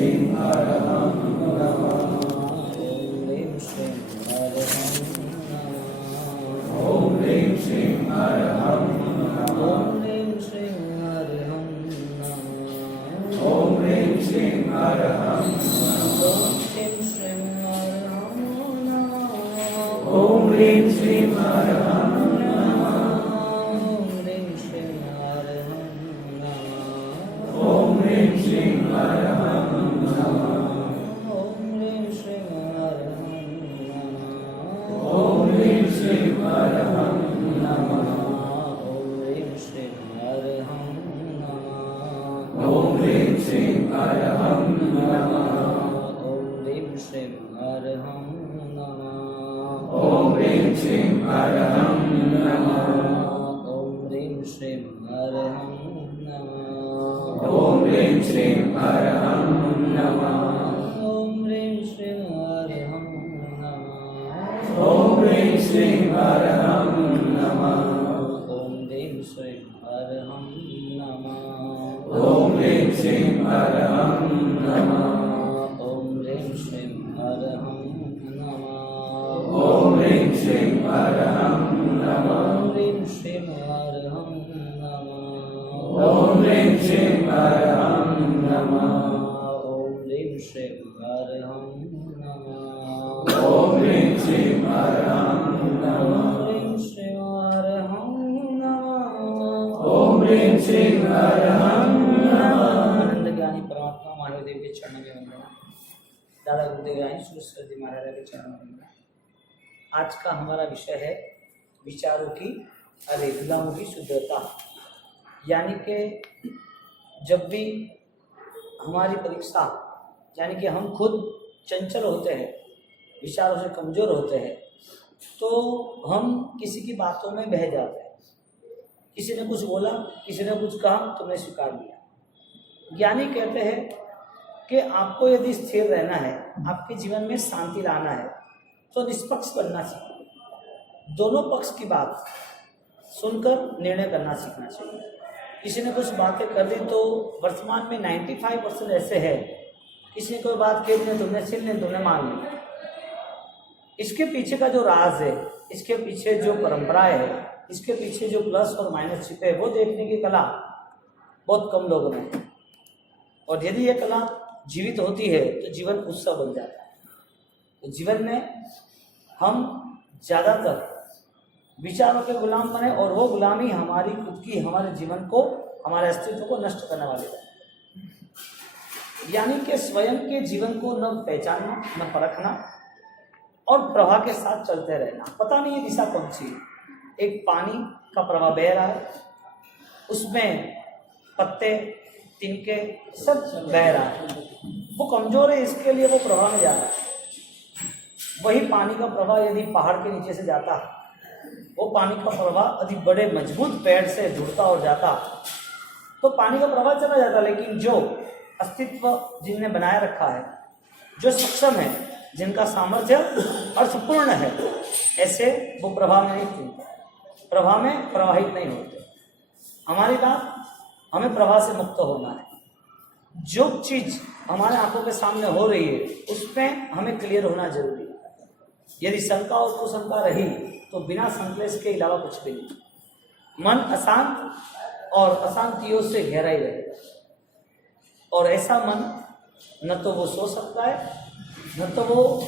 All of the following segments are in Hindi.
श्रीं अरहं नमः। ओम ह्रीं श्रीं अरहं नमः। ओम ह्रीं श्रीं अरहं नमः। ओम ह्रीं श्रीं अरहं नमः। ओम ह्रीं श्रीं अरहं नमः। ओम ह्रीं श्रीं अरहं नमः। ओम ह्रीं श्रीं अरहं नमः। ओम ह्रीं श्रीं अरहं नमः। ओम ह्रीं श्रीं अरहं नमः। ओम ह्रीं श्रीं अरहं नमः। ओम ह्रीं श्रीं अरहं नमः। ओम ह्रीं श्रीं अरहं नमः। ओम ह्रीं श्रीं अरहं नमः। ओम ह्रीं श्रीं अरहं नमः। ओम ह्रीं श्रीं अरहं नमः। आनंद ज्ञानी परमात्मा महादेव के चरणों में वंदना। दादा गुरुदेव सरस्वती महाराज के चरणों में वंदना। आज का हमारा विषय है विचारों की अरे गुलामों की शुद्धता। यानी कि जब भी हमारी परीक्षा, यानी कि हम खुद चंचल होते हैं, विचारों से कमज़ोर होते हैं, तो हम किसी की बातों में बह जाते हैं। किसी ने कुछ बोला, किसी ने कुछ कहा, तुमने स्वीकार लिया। ज्ञानी कहते हैं कि आपको यदि स्थिर रहना है, आपके जीवन में शांति लाना है, तो निष्पक्ष बनना चाहिए। दोनों पक्ष की बात सुनकर निर्णय करना सीखना चाहिए। किसी ने कुछ बातें कर दी तो वर्तमान में 95% ऐसे है, किसी ने कोई बात कह दी, तुमने छीन ली, तुमने मान ली। इसके पीछे का जो राज है, इसके पीछे जो परंपराएं है, इसके पीछे जो प्लस और माइनस छिपे है, वो देखने की कला बहुत कम लोगों में है। और यदि ये कला जीवित होती है तो जीवन उत्सव बन जाता है। तो जीवन में हम ज़्यादातर विचारों के गुलाम बने, और वो गुलामी हमारी खुद की, हमारे जीवन को, हमारे अस्तित्व को नष्ट करने वाली है। यानी कि स्वयं के जीवन को न पहचानना, न परखना, और प्रवाह के साथ चलते रहना। पता नहीं ये दिशा कौन सी है। एक पानी का प्रवाह बह रहा है, उसमें पत्ते, तिनके सब बह रहा है, वो कमजोर है, इसके लिए वो प्रवाह में जा रहा है। वही पानी का प्रवाह यदि पहाड़ के नीचे से जाता, वो पानी का प्रवाह यदि बड़े मजबूत पेड़ से जुड़ता और जाता, तो पानी का प्रवाह चला जाता। लेकिन जो अस्तित्व जिनने बनाए रखा है, जो सक्षम है, जिनका सामर्थ्य अर्थपूर्ण है, ऐसे वो प्रवाह में नहीं चलते, प्रवाह में प्रवाहित नहीं होते। हमारी बात, हमें प्रवाह से मुक्त होना है। जो चीज़ हमारे आंखों के सामने हो रही है, उसमें हमें क्लियर होना जरूरी है। यदि शंका और कुशंका रही तो बिना संकलेश के अलावा कुछ भी नहीं। मन अशांत और अशांतियों से गहराई रहेगा, और ऐसा मन न तो वो सो सकता है, न तो वो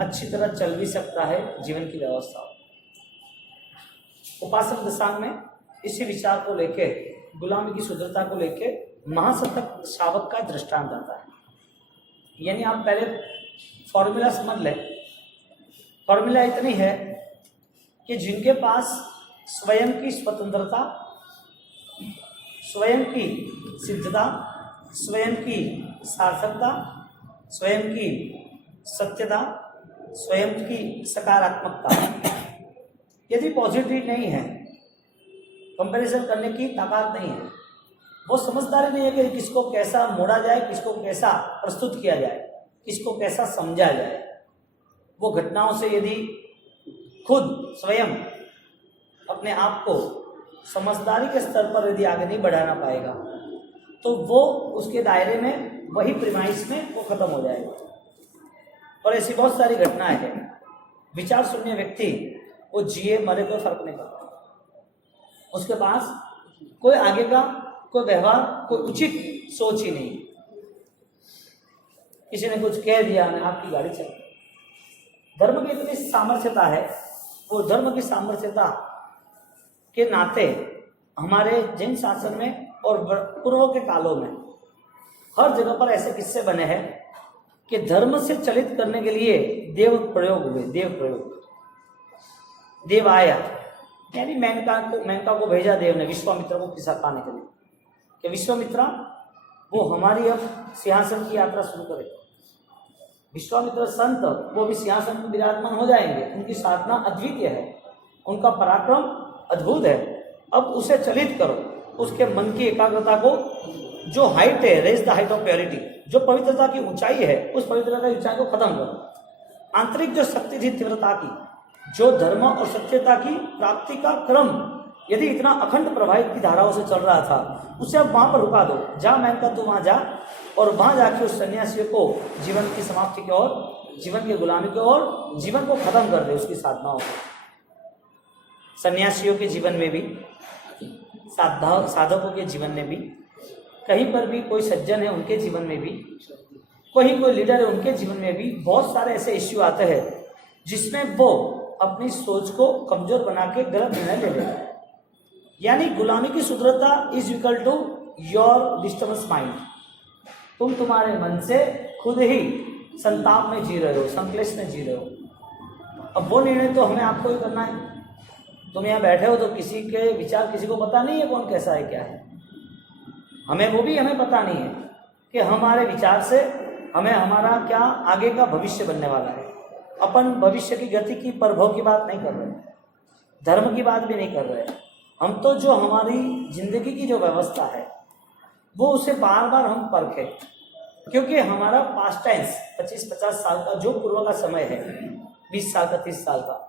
अच्छी तरह चल भी सकता है जीवन की व्यवस्था। उपासक दशा में इसी विचार को लेके, गुलामी की शुद्धता को लेके महाशतक शावक का दृष्टांत आता है। यानी आप पहले फॉर्मूला समझ लें। फॉर्मूला इतनी है कि जिनके पास स्वयं की स्वतंत्रता, स्वयं की सिद्धता, स्वयं की सार्थकता, स्वयं की सत्यता, स्वयं की सकारात्मकता यदि पॉजिटिव नहीं है, कंपैरिजन करने की ताकत नहीं है, वो समझदारी नहीं है कि किसको कैसा मोड़ा जाए, किसको कैसा प्रस्तुत किया जाए, किसको कैसा समझा जाए। वो घटनाओं से यदि खुद स्वयं अपने आप को समझदारी के स्तर पर यदि आगे नहीं बढ़ाना पाएगा, तो वो उसके दायरे में वही प्रीमाइस में वो खत्म हो जाएगा। और ऐसी बहुत सारी घटनाएं हैं। विचार शून्य व्यक्ति वो जिए मरे कोई फर्क नहीं पड़ता, उसके पास कोई आगे का कोई व्यवहार, कोई उचित सोच ही नहीं। किसी ने कुछ कह दिया ना, आपकी गाड़ी चल गई। धर्म की इतनी सामर्थ्यता है, वो धर्म की सामर्थ्यता के नाते हमारे जैन शासन में और पूर्व के कालों में हर जगह पर ऐसे किस्से बने हैं कि धर्म से चलित करने के लिए देव प्रयोग हुए। देव आया, यानी मेनका को भेजा देव ने विश्वामित्र को किस्सा पाने के लिए कि विश्वामित्रा वो हमारी अब सिंहासन की यात्रा शुरू करे। विश्वामित्र संत वो भी सिंहासन में विराजमान हो जाएंगे। उनकी साधना अद्वितीय है, उनका पराक्रम अद्भुत है। अब उसे चलित करो, उसके मन की एकाग्रता को, जो हाइट है, raise the height of purity, जो पवित्रता की ऊंचाई है, उस पवित्रता की ऊंचाई को खत्म करो। आंतरिक जो शक्ति थी तीव्रता की, जो धर्म और सत्यता की प्राप्ति का क्रम यदि इतना अखंड प्रवाहित की धाराओं से चल रहा था, उसे अब वहां पर रुका दो। जा मेनका तू वहां जा, और वहां जाके उस सन्यासी को जीवन की समाप्ति की ओर, जीवन की गुलामी की ओर, जीवन को खत्म कर दे, उसकी साधनाओं को। सन्यासियों के जीवन में भी, साधकों के जीवन में भी, कहीं पर भी कोई सज्जन है उनके जीवन में भी, कोई लीडर है उनके जीवन में भी बहुत सारे ऐसे इश्यू आते हैं जिसमें वो अपनी सोच को कमजोर बना के गलत निर्णय ले लेते हैं। यानी गुलामी की शुद्धता is equal to your disturbance mind. तुम तुम्हारे मन से खुद ही संताप में जी रहे हो, संक्लेश में जी रहे हो। अब वो निर्णय तो हमें आपको ही करना है। तुम यहाँ बैठे हो तो किसी के विचार किसी को पता नहीं है कौन कैसा है क्या है। हमें पता नहीं है कि हमारे विचार से हमें हमारा क्या आगे का भविष्य बनने वाला है। अपन भविष्य की गति की प्रभाव की बात नहीं कर रहे, धर्म की बात भी नहीं कर रहे। हम तो जो हमारी जिंदगी की जो व्यवस्था है वो उसे बार बार हम परखें, क्योंकि हमारा पास्ट टेंस 25-50 साल का जो पूर्व का समय है, 20 साल का, 30 साल का,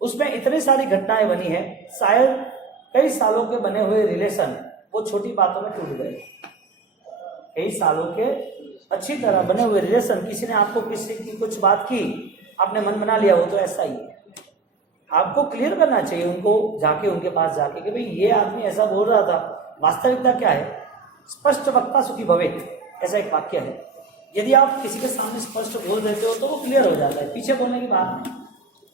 उसमें इतनी सारी घटनाएं बनी है। शायद कई सालों के बने हुए रिलेशन वो छोटी बातों में टूट गए। कई सालों के अच्छी तरह बने हुए रिलेशन, किसी ने आपको किसी की कुछ बात की, आपने मन बना लिया, वो तो ऐसा ही है। आपको क्लियर करना चाहिए उनको जाके, उनके पास जाके कि भाई ये आदमी ऐसा बोल रहा था, वास्तविकता क्या है। स्पष्ट वक्ता सुखी भवेत्, ऐसा एक वाक्य है। यदि आप किसी के सामने स्पष्ट बोल देते हो तो वो क्लियर हो जाता है, पीछे बोलने की बात नहीं।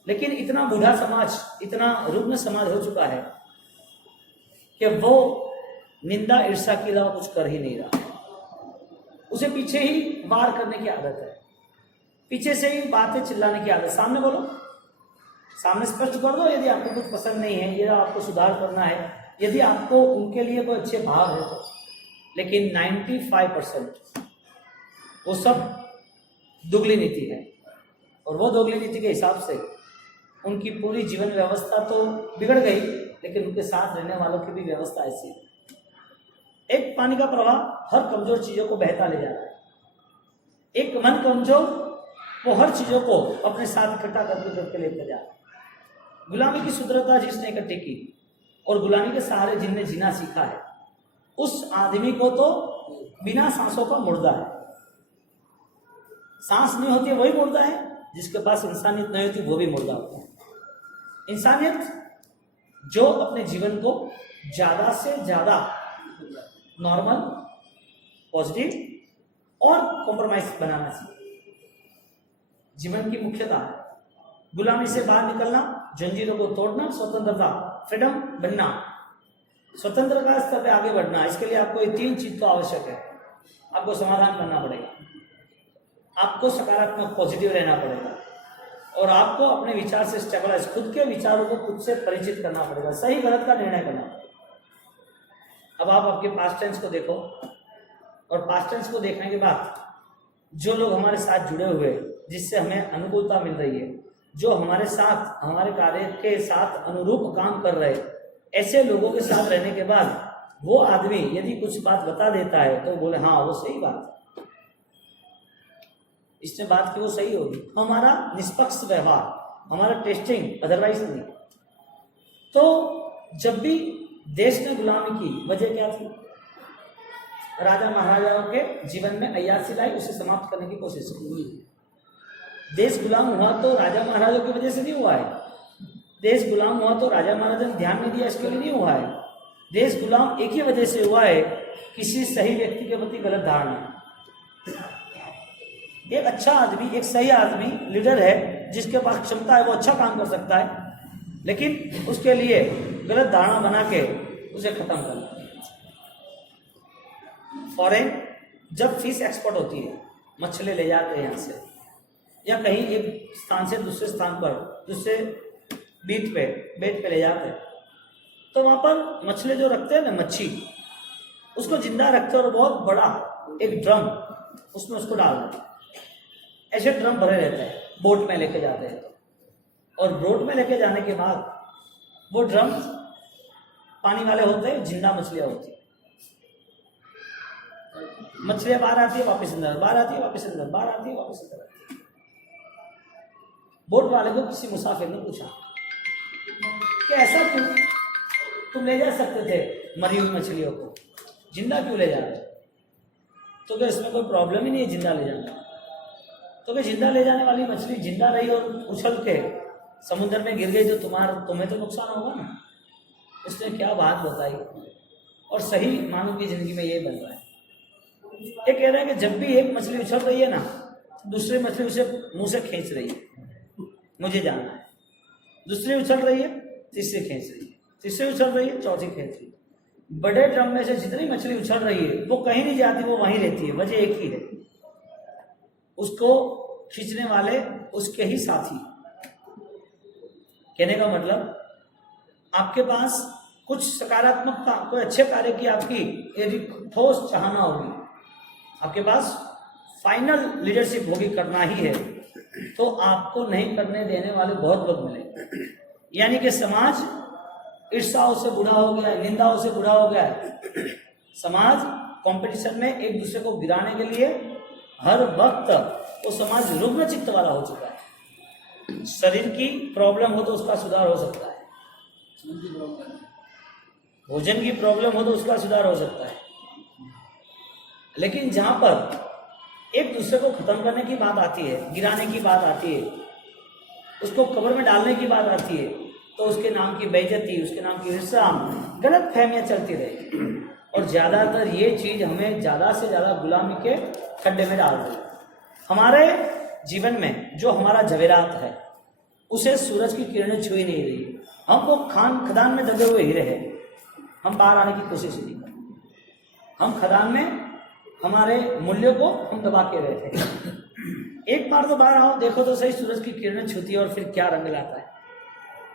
लेकिन इतना बूढ़ा समाज, इतना रुग्ण समाज हो चुका है कि वो निंदा ईर्ष्या के अलावा कुछ कर ही नहीं रहा। उसे पीछे ही वार करने की आदत है, पीछे से ही बातें चिल्लाने की आदत। सामने बोलो, सामने स्पष्ट कर दो यदि आपको कुछ पसंद नहीं है, यदि आपको सुधार करना है, यदि आपको उनके लिए कोई अच्छे भाव है तो। लेकिन 95% वो सब दुगली नीति है, और वो दोगली नीति के हिसाब से उनकी पूरी जीवन व्यवस्था तो बिगड़ गई, लेकिन उनके साथ रहने वालों की भी व्यवस्था ऐसी है। एक पानी का प्रवाह हर कमजोर चीजों को बहता ले जाता है। एक मन कमजोर वो हर चीजों को अपने साथ इकट्ठा करके लेकर जाता है। गुलामी की शुद्धता जिसने इकट्ठी की और गुलामी के सहारे जिनने जीना सीखा है, उस आदमी को तो बिना सांसों का मुर्दा है। सांस नहीं होती वही मुर्दा है, जिसके पास इंसानियत नहीं होती वो भी मुर्दा होता है। इंसानियत जो अपने जीवन को ज्यादा से ज्यादा नॉर्मल, पॉजिटिव और कॉम्प्रोमाइज बनाना चाहिए, जीवन की मुख्यता है। गुलामी से बाहर निकलना, जंजीरों को तोड़ना, स्वतंत्रता, फ्रीडम बनना, स्वतंत्र का स्तर पे आगे बढ़ना। इसके लिए आपको ये 3 चीज तो आवश्यक है। आपको समाधान करना पड़ेगा, आपको सकारात्मक पॉजिटिव रहना पड़ेगा, और आपको अपने विचार से स्टेबलाइज, खुद के विचारों को खुद से परिचित करना पड़ेगा, सही गलत का निर्णय करना पड़ेगा। अब आप आपके पास्ट टेंस को देखो, और पास्ट टेंस को देखने के बाद जो लोग हमारे साथ जुड़े हुए, जिससे हमें अनुकूलता मिल रही है, जो हमारे साथ, हमारे कार्य के साथ अनुरूप काम कर रहे, ऐसे लोगों के साथ रहने के बाद वो आदमी यदि कुछ बात बता देता है तो बोले हाँ वो सही बात, इसने बात की वो सही होगी। हमारा निष्पक्ष व्यवहार, हमारा टेस्टिंग, अदरवाइज नहीं। तो जब भी देश ने गुलामी की, वजह क्या थी? राजा महाराजाओं के जीवन में अय्यासी लाई, उसे समाप्त करने की कोशिश की। देश गुलाम हुआ तो राजा महाराजाओं की वजह से नहीं हुआ है। देश गुलाम हुआ तो राजा महाराजा ने ध्यान नहीं दिया इसके लिए नहीं हुआ है। देश गुलाम एक ही वजह से हुआ है, किसी सही व्यक्ति के प्रति गलत धारणा। एक अच्छा आदमी, एक सही आदमी लीडर है, जिसके पास क्षमता है, वो अच्छा काम कर सकता है, लेकिन उसके लिए गलत धारणा बना के उसे खत्म करना। फॉरेन जब फिश एक्सपोर्ट होती है, मछली ले जाते हैं यहाँ से या कहीं एक स्थान से दूसरे स्थान पर, दूसरे बेट पे ले जाते हैं, तो वहाँ पर मछली जो रखते हैं ना, मच्छी, उसको जिंदा रखते हैं और बहुत बड़ा एक ड्रम उसमें उसको डाल देते हैं। ऐसे ड्रम भरे रहते हैं, बोट में लेके जाते हैं, और बोट में लेके जाने के बाद वो ड्रम पानी वाले होते हैं, जिंदा मछलियाँ होती है। मछलियाँ बाहर आती है वापस अंदर, बाहर आती है वापस अंदर, बाहर आती है वापस अंदर आती है। बोट वाले को किसी मुसाफिर ने पूछा कि ऐसा क्यों, तुम ले जा सकते थे मरी हुई मछलियों को, जिंदा क्यों ले जा रहे? तो क्या इसमें कोई प्रॉब्लम ही नहीं है जिंदा ले जाना? तो क्या जिंदा ले जाने वाली मछली जिंदा रही और उछल के समुद्र में गिर गई तो तुम्हें तो नुकसान होगा ना। उसने क्या बात बताई, और सही मानव की जिंदगी में ये बन रहा है। ये कह रहे हैं कि जब भी एक मछली उछल रही है ना, दूसरी मछली उसे मुंह से खींच रही है, मुझे जानना है। दूसरी उछल रही है, तीसरी खींच रही है, तीसरी उछल रही है, चौथी खींच रही है। बड़े ड्रम में से जितनी मछली उछल रही है वो कहीं नहीं जाती, वो वहीं रहती है। वजह एक ही है, उसको खींचने वाले उसके ही साथी। कहने का मतलब, आपके पास कुछ सकारात्मकता, कोई अच्छे कार्य की आपकी यदि ठोस चाहना होगी, आपके पास फाइनल लीडरशिप होगी, करना ही है, तो आपको नहीं करने देने वाले बहुत लोग मिलेंगे। यानी कि समाज ईर्ष्याओं से बुरा हो गया है, निंदाओं से बुरा हो गया है। समाज कंपटीशन में एक दूसरे को गिराने के लिए हर वक्त वो समाज रुग्ण चित्त वाला हो चुका है। शरीर की प्रॉब्लम हो तो उसका सुधार हो सकता है, भोजन की प्रॉब्लम हो तो उसका सुधार हो सकता है, लेकिन जहां पर एक दूसरे को खत्म करने की बात आती है, गिराने की बात आती है, उसको कब्र में डालने की बात आती है, तो उसके नाम की बेइज्जती, उसके नाम की ईर्ष्या, गलत फहमियां चलती रही। और ज़्यादातर ये चीज़ हमें ज़्यादा से ज़्यादा गुलामी के खड्डे में डाल रही है। हमारे जीवन में जो हमारा जवेरात है, उसे सूरज की किरणें छू ही नहीं रही। हमको खदान में दबे हुए हीरे हैं, हम बाहर आने की कोशिश नहीं करते। हम खदान में हमारे मूल्यों को हम दबा के रहते हैं। एक बार तो बाहर आओ, देखो तो सही, सूरज की किरणें छूती है और फिर क्या रंग लाता है।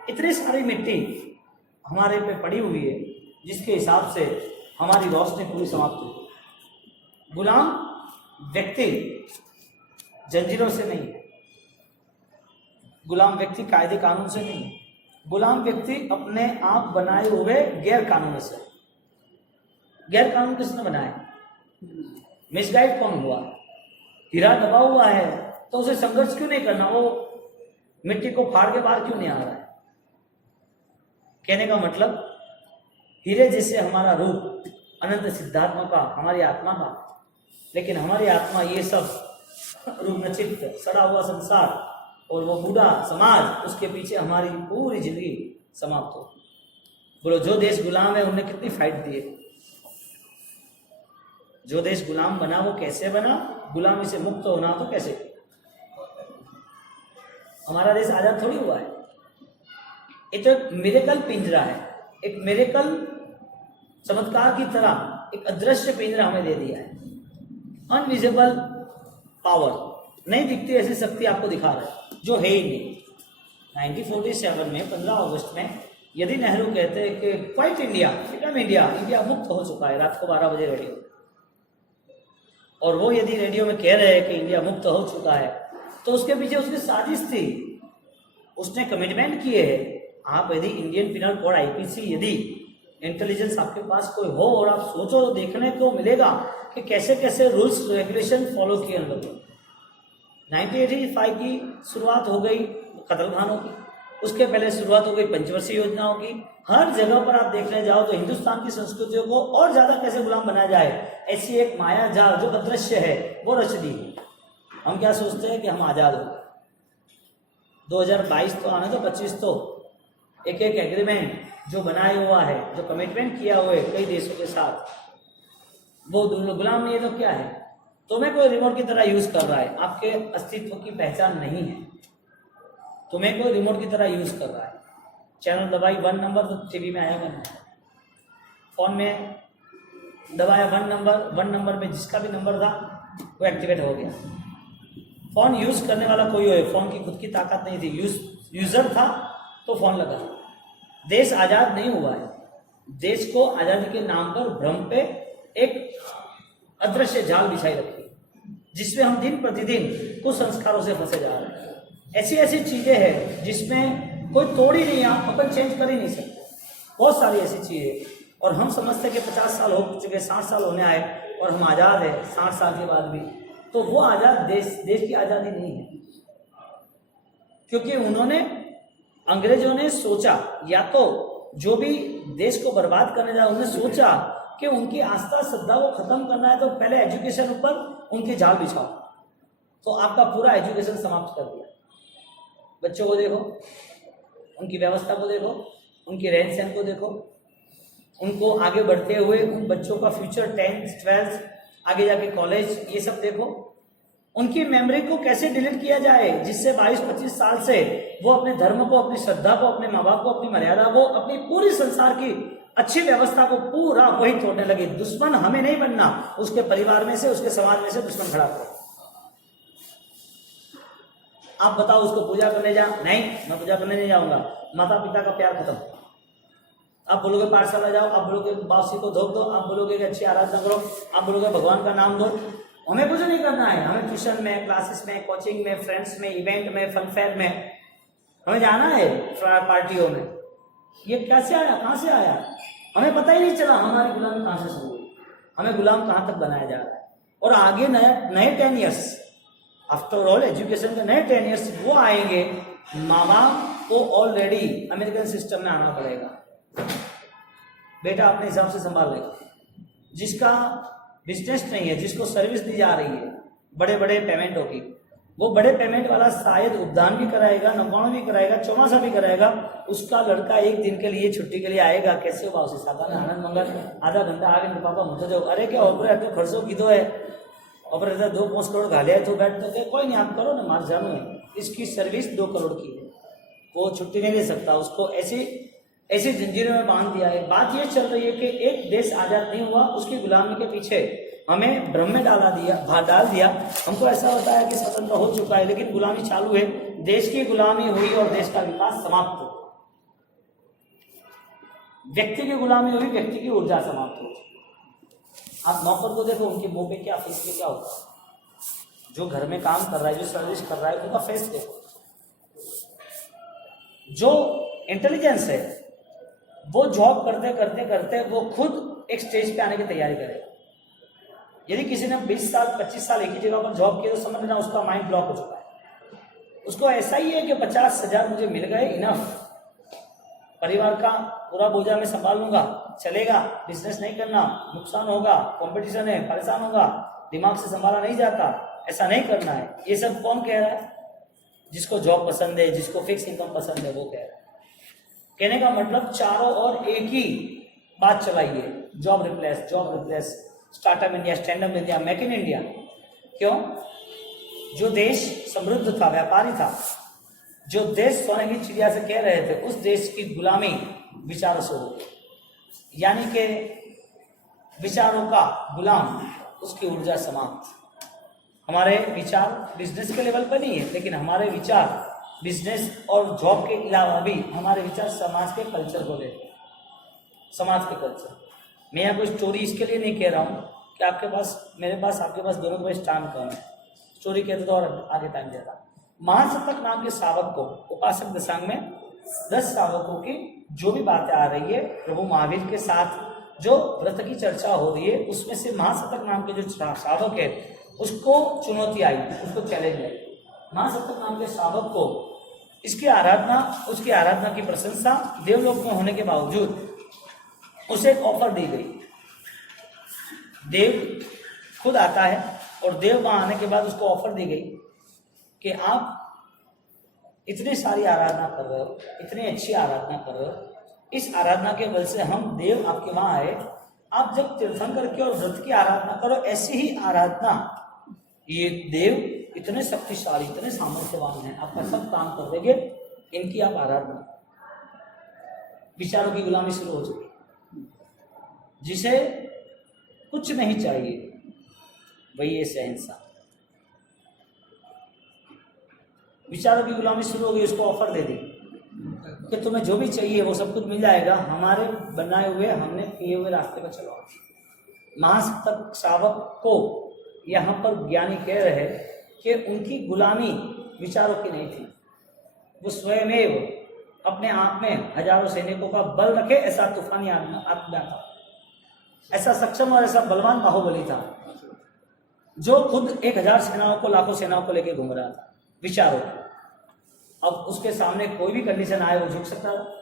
इतनी सारी मिट्टी हमारे पे पड़ी हुई है, जिसके हिसाब से हमारी रोशनी पूरी समाप्त हुई। गुलाम व्यक्ति जंजीरों से नहीं है, गुलाम व्यक्ति कायदे कानून से नहीं है, गुलाम व्यक्ति अपने आप बनाए हुए गैर कानून से। गैर कानून किसने बनाया? मिसगाइड कौन हुआ? हीरा दबा हुआ है तो उसे संघर्ष क्यों नहीं करना? वो मिट्टी को फाड़ के बाहर क्यों नहीं आ रहा है? कहने का मतलब, हीरे जैसे हमारा रूप अनंत सिद्धात्मा का, हमारी आत्मा का, लेकिन हमारी आत्मा ये सब रूप नचित्त सड़ा हुआ संसार और वो बूढ़ा समाज, उसके पीछे हमारी पूरी जिंदगी समाप्त हो। बोलो, जो देश गुलाम है उन्हें कितनी फाइट दी है? जो देश गुलाम बना वो कैसे बना? गुलामी से मुक्त होना तो कैसे? हमारा देश आजाद थोड़ी हुआ है। ये तो एक मिरेकल पिंजरा है, एक मिरेकल चमत्कार की तरह एक अदृश्य पिंजरा हमें दे दिया है। अनविजिबल पावर, नहीं दिखती ऐसी शक्ति आपको दिखा रहा है जो है ही नहीं। 1947 में 15 अगस्त में यदि नेहरू कहते हैं कि quite India, freedom India, India मुक्त हो चुका है, रात को 12 बजे रेडियो, और वो यदि रेडियो में कह रहे हैं कि इंडिया मुक्त हो चुका है, तो उसके पीछे उसकी साजिश थी। उसने कमिटमेंट किए है, आप यदि इंडियन पिनल कोड आईपीसी, यदि इंटेलिजेंस आपके पास कोई हो और आप सोचो तो देखने को मिलेगा कि कैसे कैसे रूल्स रेगुलेशन फॉलो किए उन लोगों ने। 1985 की शुरुआत हो गई कत्ल खानों की, उसके पहले शुरुआत हो गई पंचवर्षीय योजनाओं की। हर जगह पर आप देखने जाओ तो हिंदुस्तान की संस्कृतियों को और ज्यादा कैसे गुलाम बनाया जाए, ऐसी एक माया जाल जो अदृश्य है वो रच दी। हम क्या सोचते हैं कि हम आजाद हो, 2022 तो आने तो 25 तो एक एक एग्रीमेंट जो बनाया हुआ है, जो कमिटमेंट किया हुआ है कई देशों के साथ, वो गुलाम नहीं है तो क्या है? तुम्हें कोई रिमोट की तरह यूज कर रहा है, आपके अस्तित्व की पहचान नहीं है, तुम्हें कोई रिमोट की तरह यूज कर रहा है। चैनल दबाई 1 नंबर तो टीवी में आएगा नहीं, फोन में दबाया 1 नंबर में जिसका भी नंबर था वो एक्टिवेट हो गया। फोन यूज करने वाला कोई हो, फोन की खुद की ताकत नहीं थी, यूजर था तो फोन लगा। देश आजाद नहीं हुआ है, देश को आजादी के नाम पर भ्रम पे एक अदृश्य जाल बिछाई रखी, जिसमें हम दिन प्रतिदिन कुछ संस्कारों से फंसे जा रहे हैं। ऐसी ऐसी चीजें हैं जिसमें कोई तोड़ ही नहीं, आप अपन चेंज कर ही नहीं सकते। बहुत सारी ऐसी चीजें, और हम समझते हैं कि 50 साल हो चुके, 60 साल होने आए और हम आजाद है 60 साल के बाद भी, तो वो आजाद देश की आजादी नहीं है। क्योंकि उन्होंने, अंग्रेजों ने सोचा, या तो जो भी देश को बर्बाद करने जा, उन्होंने सोचा कि उनकी आस्था श्रद्धा को खत्म करना है तो पहले एजुकेशन ऊपर उनके जाल बिछाओ, तो आपका पूरा एजुकेशन समाप्त कर दिया। बच्चों को देखो, उनकी व्यवस्था को देखो, उनकी रहन सहन को देखो, उनको आगे बढ़ते हुए उन बच्चों का फ्यूचर 10th 12th आगे जाके कॉलेज, ये सब देखो। उनकी मेमोरी को कैसे डिलीट किया जाए जिससे 22-25 साल से वो अपने धर्म को, अपनी श्रद्धा को, अपने माँ बाप को, अपनी मर्यादा को, अपनी पूरी संसार की अच्छी व्यवस्था को पूरा वही तोड़ने लगे। दुश्मन हमें नहीं बनना, उसके परिवार में से, उसके समाज में से दुश्मन खड़ा करो। आप बताओ उसको पूजा करने जा, नहीं मैं पूजा करने नहीं जाऊंगा, माता पिता का प्यार खत्म। आप बोलोगे पाठशाला जाओ, आप बोलोगे बासी को धोख दो, आप बोलोगे कि अच्छी आराधना करो, आप बोलोगे भगवान का नाम दो। हमें कुछ नहीं करना है, हमें ट्यूशन में, क्लासेस में, कोचिंग में, फ्रेंड्स में, इवेंट में, फन फेयर में हमें जाना है, पार्टियों में। ये कैसे आया, कहाँ से आया, हमें पता ही नहीं चला हमारी गुलामी कहाँ से शुरू हुई, हमें गुलाम कहाँ तक बनाया जा रहा है। और आगे नए 10 ईयर्स, आफ्टर ऑल एजुकेशन के नए 10 ईयर्स वो आएंगे, माँ बाप को ऑलरेडी अमेरिकन सिस्टम में आना पड़ेगा, बेटा अपने हिसाब से संभाल लेगा। जिसका बिजनेस नहीं है, जिसको सर्विस दी जा रही है बड़े बड़े पेमेंटों की, वो बड़े पेमेंट वाला शायद उद्यान भी कराएगा, नौकाण भी कराएगा, चौमासा भी कराएगा। उसका लड़का एक दिन के लिए छुट्टी के लिए आएगा, कैसे हो बाबू साहब ने आनंद मंगल आधा घंटा आगे पापा मुझे जाओ, अरे क्या ऑपरेटर खर्चों की दो है, ऑपरेटर 2-5 करोड़ घाले है तो बैठ तो कोई नहीं, आप करो ना, मार जानो है, इसकी सर्विस 2 करोड़ की है, वो छुट्टी नहीं ले सकता, उसको ऐसी जंजीरों में बांध दिया है। बात ये चल रही है कि एक देश आजाद नहीं हुआ, उसकी गुलामी के पीछे हमें भ्रम में डाल दिया। हमको ऐसा होता है कि स्वतंत्र हो चुका है, लेकिन गुलामी चालू है, देश की गुलामी हुई और देश का विकास समाप्त हो। व्यक्ति की गुलामी हुई, व्यक्ति की ऊर्जा समाप्त हो। आप नौकर को देखो, उनके मुंह पे क्या, फेस पे क्या होता है, जो घर में काम कर रहा है, जो सर्विस कर रहा है, उनका फेस देखो। जो इंटेलिजेंस है वो जॉब करते वो खुद एक स्टेज पे आने की तैयारी करेगा। यदि किसी ने 20 साल 25 साल एक ही जगह पर जॉब किया तो समझना उसका माइंड ब्लॉक हो चुका है। उसको ऐसा ही है कि 50,000 मुझे मिल गए, इनफ, परिवार का पूरा बोझा मैं संभाल लूंगा, चलेगा, बिजनेस नहीं करना, नुकसान होगा, कंपटीशन है, परेशान होगा, दिमाग से संभाला नहीं जाता, ऐसा नहीं करना है। ये सब कौन कह रहा है? जिसको जॉब पसंद है, जिसको फिक्स इनकम पसंद है, वो कह रहा है। कहने का मतलब चारों ओर एक ही बात चलाइए, job replace, startup India, stand up India, make in India. क्यों? जो देश समृद्ध था, व्यापारी था, जो देश सोने की चिड़िया से कह रहे थे, उस देश की गुलामी विचारों से हो गई। यानी कि विचारों का गुलाम, उसकी ऊर्जा समाप्त। हमारे विचार बिजनेस के लेवल पर नहीं है, लेकिन हमारे विचार बिजनेस और जॉब के अलावा भी हमारे विचार समाज के कल्चर को लेते हैं, समाज के कल्चर। मैं यहाँ कोई स्टोरी इसके लिए नहीं कह रहा हूँ कि आपके पास, मेरे पास, आपके पास, दोनों के पास टाइम कम है, स्टोरी कहते तो और आगे टाइम देता। महासतक नाम के शावक को, उपासक दशांग में 10 शावकों की जो भी बातें आ रही है प्रभु महावीर के साथ जो व्रत की चर्चा हो रही है, उसमें से महासतक नाम के जो शावक है उसको चुनौती आई, उसको चैलेंज आई। महासतक नाम के शावक को इसकी आराधना, उसकी आराधना की प्रशंसा देवलोक में होने के बावजूद उसे एक ऑफर दी गई। देव खुद आता है और देव वहां आने के बाद उसको ऑफर दी गई कि आप इतनी सारी आराधना कर रहे हो, इतनी अच्छी आराधना कर रहे हो, इस आराधना के बल से हम देव आपके वहां आए, आप जब तीर्थंकर की और व्रत की आराधना करो, ऐसी ही आराधना ये देव इतने शक्तिशाली, इतने सामर्थ्यवान हैं, आपका सब काम कर देंगे, इनकी आप आराधना। विचारों की गुलामी शुरू हो चुकी। जिसे कुछ नहीं चाहिए वही है शहंशाह। विचारों की गुलामी शुरू हो गई, उसको ऑफर दे दी कि तुम्हें जो भी चाहिए वो सब कुछ मिल जाएगा, हमारे बनाए हुए, हमने किए हुए रास्ते पर चलो। महासप्तक शावक को यहाँ पर ज्ञानी कह रहे कि उनकी गुलामी विचारों की नहीं थी, वो स्वयं अपने आप में हजारों सैनिकों का बल रखे, ऐसा तूफानी आत्मा था, ऐसा सक्षम और ऐसा बलवान बाहुबली था, जो खुद 1000 सेनाओं को, लाखों सेनाओं को लेकर घूम रहा था विचारों। अब उसके सामने कोई भी कंडीशन आए वो झुक सकता था।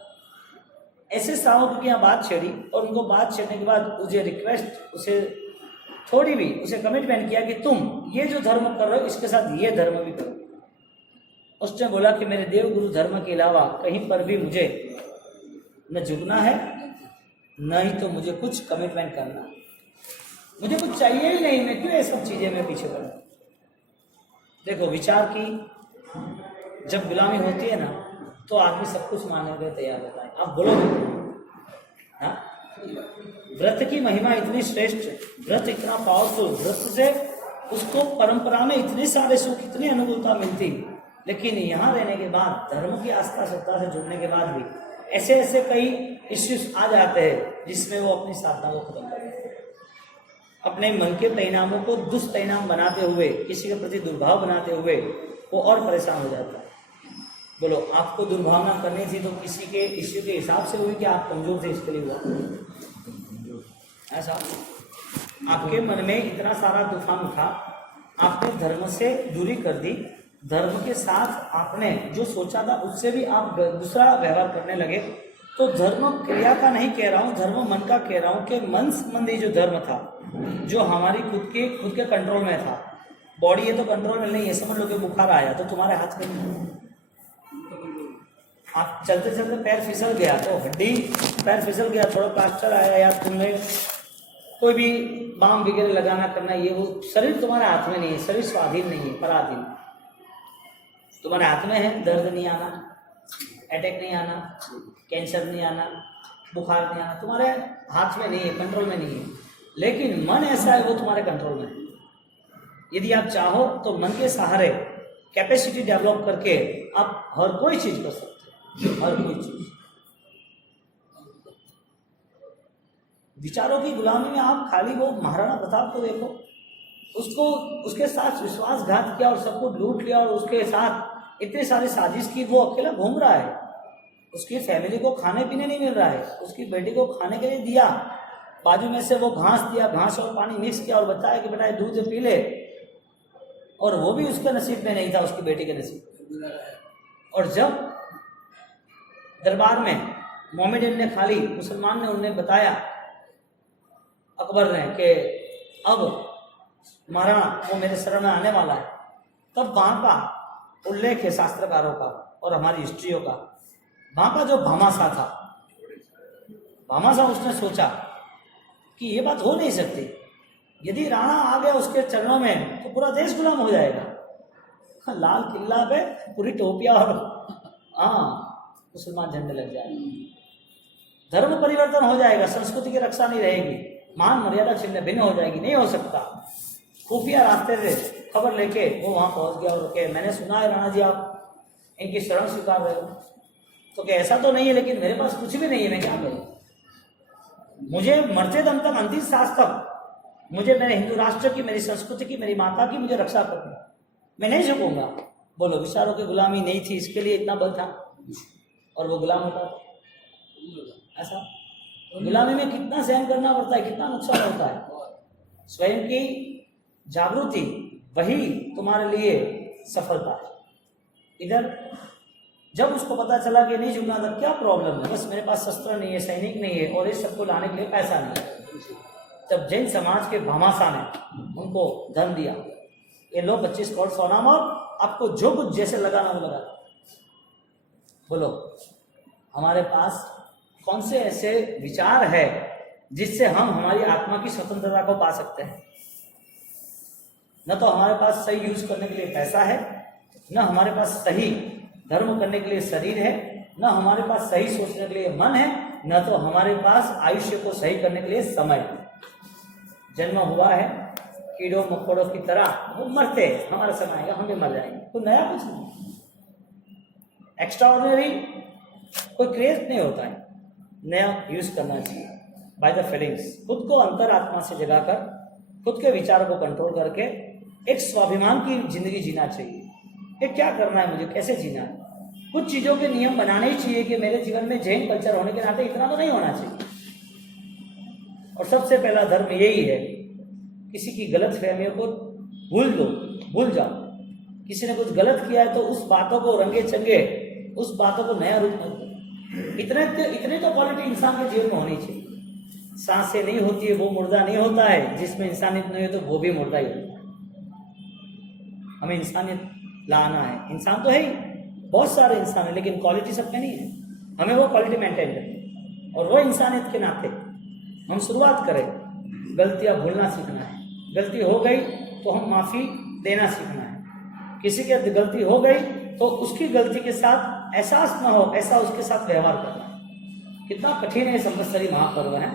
ऐसे शावक की यहाँ बात छेड़ी और उनको बात छेड़ने के बाद उसे रिक्वेस्ट, उसे थोड़ी भी उसे कमिटमेंट किया कि तुम ये जो धर्म कर रहे हो इसके साथ ये धर्म भी करो। उसने बोला कि मेरे देव गुरु धर्म के अलावा कहीं पर भी मुझे न झुकना है, न ही तो मुझे कुछ कमिटमेंट करना, मुझे कुछ चाहिए ही नहीं, मैं क्यों ये सब चीजें मैं पीछे पड़ूं। देखो, विचार की जब गुलामी होती है ना तो आदमी सब कुछ मानने के लिए तैयार होता है। आप बोलो, हाँ, व्रत की महिमा इतनी श्रेष्ठ, व्रत इतना पावरफुल, व्रत से उसको परंपरा में इतने सारे सुख, इतनी अनुकूलता मिलती, लेकिन यहाँ रहने के बाद, धर्म की आस्था श्रद्धा से जुड़ने के बाद भी ऐसे ऐसे कई इश्यूज आ जाते हैं जिसमें वो अपनी साधना को खत्म कर देते हैं। अपने मन के परिणामों को दुष्परिणाम बनाते हुए, किसी के प्रति दुर्भाव बनाते हुए वो और परेशान हो जाता है। बोलो, आपको दुर्भावना करनी थी तो किसी के इश्यू के हिसाब से हुई कि आप कमजोर थे इसके लिए हुआ? ऐसा आपके मन में इतना सारा तूफान उठा, आपने धर्म से दूरी कर दी, धर्म के साथ आपने जो सोचा था उससे भी आप दूसरा व्यवहार करने लगे। तो धर्म क्रिया का नहीं कह रहा हूँ, धर्म मन का कह रहा हूँ कि मन संबंधी जो धर्म था, जो हमारी खुद के कंट्रोल में था। बॉडी ये तो कंट्रोल में नहीं है, समझ लो कि बुखार आया तो तुम्हारे हाथ में नहीं। आप चलते चलते पैर फिसल गया तो हड्डी, पैर फिसल गया, थोड़ा प्लास्टर आया या तुमने कोई भी बाम वगैरह लगाना करना, ये वो शरीर तुम्हारे हाथ में नहीं है, शरीर स्वाधीन नहीं है, पराधीन। तुम्हारे हाथ में है, दर्द नहीं आना, अटैक नहीं आना, कैंसर नहीं आना, बुखार नहीं आना, तुम्हारे हाथ में नहीं है, कंट्रोल में नहीं है। लेकिन मन ऐसा है, वो तुम्हारे कंट्रोल में है। यदि आप चाहो तो मन के सहारे कैपेसिटी डेवलप करके आप हर कोई चीज कर सकते हो, हर कोई चीज। विचारों की गुलामी में आप खाली वो महाराणा प्रताप को देखो, उसको उसके साथ विश्वासघात किया और सबको लूट लिया और उसके साथ इतने सारे साजिश की, वो अकेला घूम रहा है, उसकी फैमिली को खाने पीने नहीं मिल रहा है, उसकी बेटी को खाने के लिए दिया, बाजू में से वो घास दिया, घास और पानी मिक्स किया और बताया कि बेटा दूध पी ले, और वो भी उसके नसीब में नहीं था, उसकी बेटी के नसीब। और जब दरबार में मोहम्मदन ने खाली, मुसलमान ने उन्हें बताया अकबर ने कि अब महाराणा वो मेरे शरण में आने वाला है, तब वहां का उल्लेख है शास्त्रकारों का और हमारी हिस्ट्रियों का, वहां का जो भामाशाह था, भामाशाह उसने सोचा कि ये बात हो नहीं सकती, यदि राणा आ गया उसके चरणों में तो पूरा देश गुलाम हो जाएगा, लाल किला पे पूरी टोपियां और मुसलमान झंडे लग जाएंगे, धर्म परिवर्तन हो जाएगा, संस्कृति की रक्षा नहीं रहेगी, मान मर्यादा छिन्न भिन्न हो जाएगी, नहीं हो सकता। खुफिया रास्ते से खबर लेके वो वहां पहुंच गया और के मैंने सुना है राणा जी आप इनकी शरण स्वीकार रहे हो, तो क्या ऐसा तो नहीं है, लेकिन मेरे पास कुछ भी नहीं है, मैं क्या करूं, मुझे मरते दम तक, अंतिम सांस तक मुझे मेरे हिंदू राष्ट्र की, मेरी संस्कृति की, मेरी माता की मुझे रक्षा करनी, मैं नहीं झुकूंगा। बोलो, विचारों की गुलामी नहीं थी, इसके लिए इतना बल था और वो गुलाम होता था। ऐसा गुलामी में कितना सहन करना पड़ता है, कितना नुकसान होता है। स्वयं की जागृति वही तुम्हारे लिए सफलता है। इधर जब उसको पता चला कि नहीं झुकना था, क्या प्रॉब्लम है, बस मेरे पास शस्त्र नहीं है, सैनिक नहीं है और इस सबको लाने के लिए पैसा नहीं है। जब जैन समाज के भामाशा ने उनको धन दिया, ये लो 25 करोड़ सोना और आपको जो कुछ जैसे लगाना वो लगा। बोलो हमारे पास कौन से ऐसे विचार है जिससे हम हमारी आत्मा की स्वतंत्रता को पा सकते हैं? न तो हमारे पास सही यूज करने के लिए पैसा है, न हमारे पास सही धर्म करने के लिए शरीर है, न हमारे पास सही सोचने के लिए मन है, न तो हमारे पास आयुष्य को सही करने के लिए समय है। जन्म हुआ है कीड़ों मकोड़ों की तरह, वो मरते हैं, हमारा समय आएगा हम भी मर जाएंगे, तो नया कुछ नहीं, एक्स्ट्राऑर्डिनरी कोई क्रेज नहीं होता है। नया यूज करना चाहिए बाय द फीलिंग्स, खुद को अंतरात्मा से जगाकर खुद के विचारों को कंट्रोल करके एक स्वाभिमान की जिंदगी जीना चाहिए। ये क्या करना है, मुझे कैसे जीना है, कुछ चीजों के नियम बनाने ही चाहिए कि मेरे जीवन में जैन कल्चर होने के नाते इतना तो नहीं होना चाहिए। और सबसे पहला धर्म यही है, किसी की गलत फहमियों को भूल जाओ। किसी ने कुछ गलत किया है तो उस बातों को रंगे चंगे, उस बातों को नया रूप मत दो। इतने तो क्वालिटी इंसान के जीवन में होनी चाहिए। सांसें नहीं होती है वो मुर्दा नहीं होता है, जिसमें इंसानियत नहीं हो तो वो भी मुर्दा ही होता है। हमें इंसानियत लाना है। इंसान तो है ही, बहुत सारे इंसान है, लेकिन क्वालिटी सब में नहीं है। हमें वो क्वालिटी मेंटेन करनी है और वो इंसानियत के नाते हम शुरुआत करें। गलतियां भूलना सीखना है, गलती हो गई तो हम माफ़ी देना सीखना है। किसी की गलती हो गई तो उसकी गलती के साथ एहसास ना हो ऐसा उसके साथ व्यवहार करना है। कितना कठिन है संवत्सरी महापर्व है।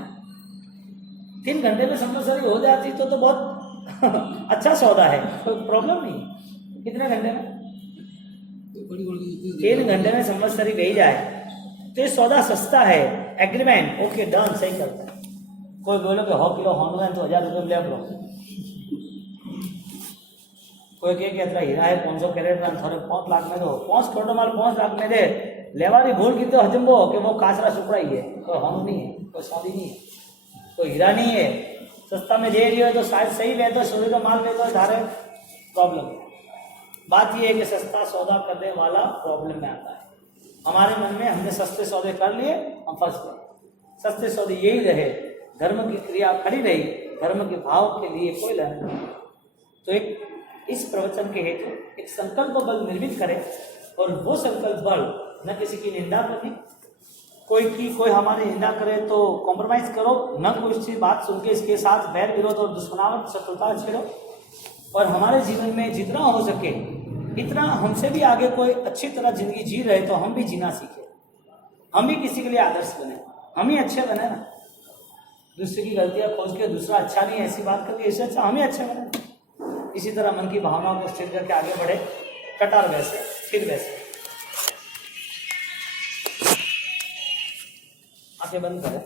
3 घंटे में संवत्सरी हो जाती तो बहुत अच्छा सौदा है, कोई प्रॉब्लम नहीं। कितने घंटे में? 3 घंटे में संवत्सरी भेज जाए तो ये सौदा सस्ता है। एग्रीमेंट ओके डन, सही करता है। कोई बोलो कि 100 किलो होने तो 1000 रुपये ले लो। कोई कहे कि इतना हीरा है 500 कैरेट का थोड़े 5 लाख में दो, 5 करोड़ माल 5 लाख में दे। लेवारी भूल की तो हजम्बो कि वो काचरा सुपड़ा ही है, कोई होम नहीं है, कोई सौदी नहीं है, कोई हीरा नहीं है। सस्ता में दे रही हो तो शायद सही ले तो सोने का माल ले तो धारे प्रॉब्लम। बात यह है कि सस्ता सौदा करने वाला प्रॉब्लम में आता है। हमारे मन में हमने सस्ते सौदे कर लिए, हम फंस गए। सस्ते सौदे यही रहे, धर्म की क्रिया खड़ी रही, धर्म के भाव के लिए कोई लेना नहीं। तो एक इस प्रवचन के हेतु एक संकल्प बल निर्मित करें और वो संकल्प बल न किसी की निंदा करनी, कोई हमारी निंदा करे तो कॉम्प्रोमाइज करो, न कोई चीज बात सुन के इसके साथ बैर विरोध और दुश्मनावट शत्रुता छेड़ो। और हमारे जीवन में जितना हो सके इतना हमसे भी आगे कोई अच्छी तरह जिंदगी जी रहे तो हम भी जीना सीखें, हम भी किसी के लिए आदर्श बने, हम ही अच्छे बने ना। दूसरे की गलतियां खोज के दूसरा अच्छा नहीं है ऐसी बात करके इससे अच्छा हम ही अच्छे बने। इसी तरह मन की भावनाओं को स्थिर करके आगे बढ़े, कटार वैसे फिर वैसे। आंखें बंद करें।